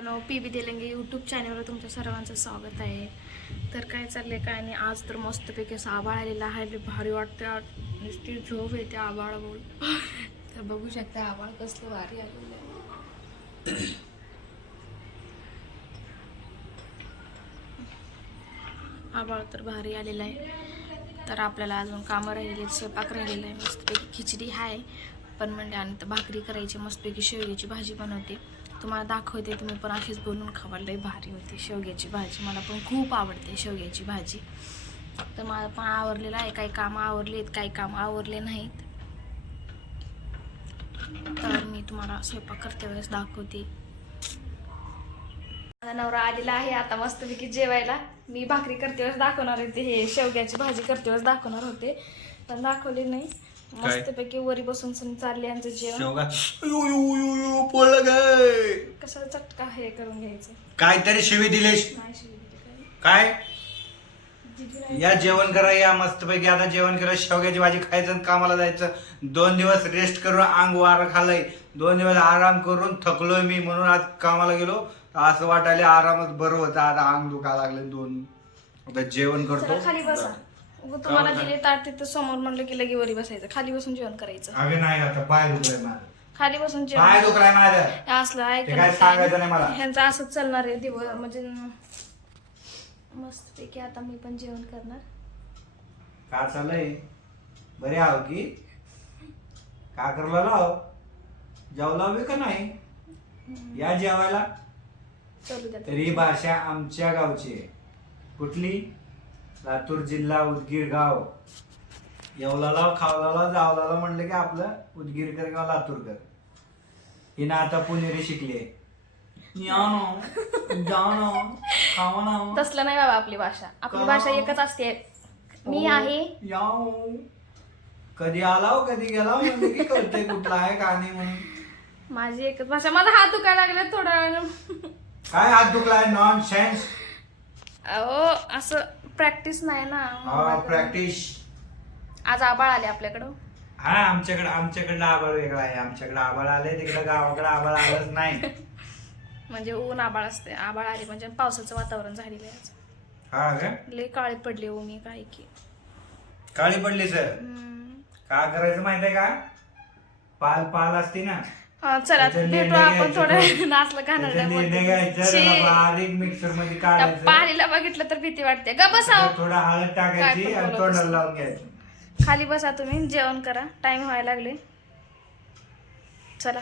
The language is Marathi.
मित्रांनो पी बी तेलंगी यूट्यूब चॅनलवर तुमच्या सर्वांचं स्वागत आहे. तर काय चाललं आहे काय नाही आज तर मस्तपैकी असं आबाळ आलेला आहे. भारी वाटतं नुसती झोप येते आबाळ बोल तर बघू शकता आबाळ कसलं भारी आलेलं आहे. आबाळ तर भारी आलेला आहे. तर आपल्याला अजून कामं राहिलेली स्वयंपाक राहिलेला आहे. मस्तपैकी खिचडी आहे पण म्हणले आणि तर भाकरी करायची मस्तपैकी शेवग्याची भाजी बनवते. तुम्हाला दाखवते तुम्ही पण अशीच बनवून खावा लई भारी होती शेवग्याची भाजी. मला पण खूप आवडते शेवग्याची भाजी. तर मला पण आवरलेलं आहे. काही कामं आवरली आहेत काही कामं आवरले नाहीत. तर मी तुम्हाला स्वयंपाक करते वेळेस दाखवते. माझा नवरा आलेला आहे आता मस्तपैकी जेवायला. मी भाकरी करते वेळेस दाखवणार होते. हे शेवग्याची भाजी करते वेळेस दाखवणार होते. पण दाखवली नाही. काय? मस्तपैकी वरी बसून चालले यांचं जेवण. शेवगा यू यू यू यू पोळलं काय कसं चटका हे करून घ्यायचं? काहीतरी शिवी दिलेश नाही काय. नाही. या जेवण करा या मस्तपैकी आता जेवण करा. शेवग्याची भाजी खायचं आणि कामाला जायचं. दोन दिवस रेस्ट करून अंग वारं खाल्लंय. दोन दिवस आराम करून थकलोय मी म्हणून आज कामाला गेलो. असं वाटायला आरामच बरं होतं. आता अंग दुखा लागले दोन. आता जेवण चला करतो खाली बसा. तुम्हाला. दिले ताट तिथं समोर म्हणलं की लगे वरी बसायचं. खाली बसून जेवण करायचं. अगं नाही आता पाय दुखलाय माझं. खाली बसून पाय जेवण दुखलाय माझं. असलं ते काय सांगायचं नाही मला. ह्यांचं असंच चालणार आहे दिवस म्हणजे मस्त पैकी आता मी पण जेवण करणार. का चाललंय? बरे आहो की? का करला लाव? जेवला बी का नाही? या जेवायला. चलू द्या. तर ही भाषा आमच्या गावची आहे. कुठली? लातूर जिल्हा उदगीर गाव. येवलाला खावलाला जावलाला म्हणलं की आपलं उदगीरकर गाव लातूरकर. हिनं आता पुणेरी शिकली आहे. या ना, जा ना, खावा ना. तसलं नाही बाबा आपली भाषा. आपली? भाषा एकच असते. मी हो, आहे. याव. कधी आला हो, कधी गेला हो, म्हणजे की कळतंय कुठला आहे का नाही म्हणून. माझी एकच भाषा. माझा हात दुखायला लागला थोडा वेळ काय हात दुखलाय? नॉन सेन्स अहो असं प्रॅक्टिस नाही ना. हा प्रॅक्टिस आज आबाळ आले आपल्याकडं. हा आमच्याकडे आमच्याकडलं आबाळ वेगळा आहे. आमच्याकडे आबाळ आले तिकडे गावाकडे आबाळ आलंच नाही. म्हणजे ऊन आबाळ असते आबाळ आले म्हणजे पावसाचं वातावरण झालेलं आहे आज. हा का? लय काळे पडले हो मी काय की. काळी पडली सर हम्म. का करायचं माहीत आहे का? पाल पाल असते ना. चला भेटू आपण थोडं. नाचलं काढायचं. पालीला बघितलं तर भीती वाटते. ग बसा. थोडं हळद टाकायची आणि तोंडाला. लावून घ्यायचं. खाली बसा तुम्ही. जेवण करा. टाइम व्हायला लागले. चला.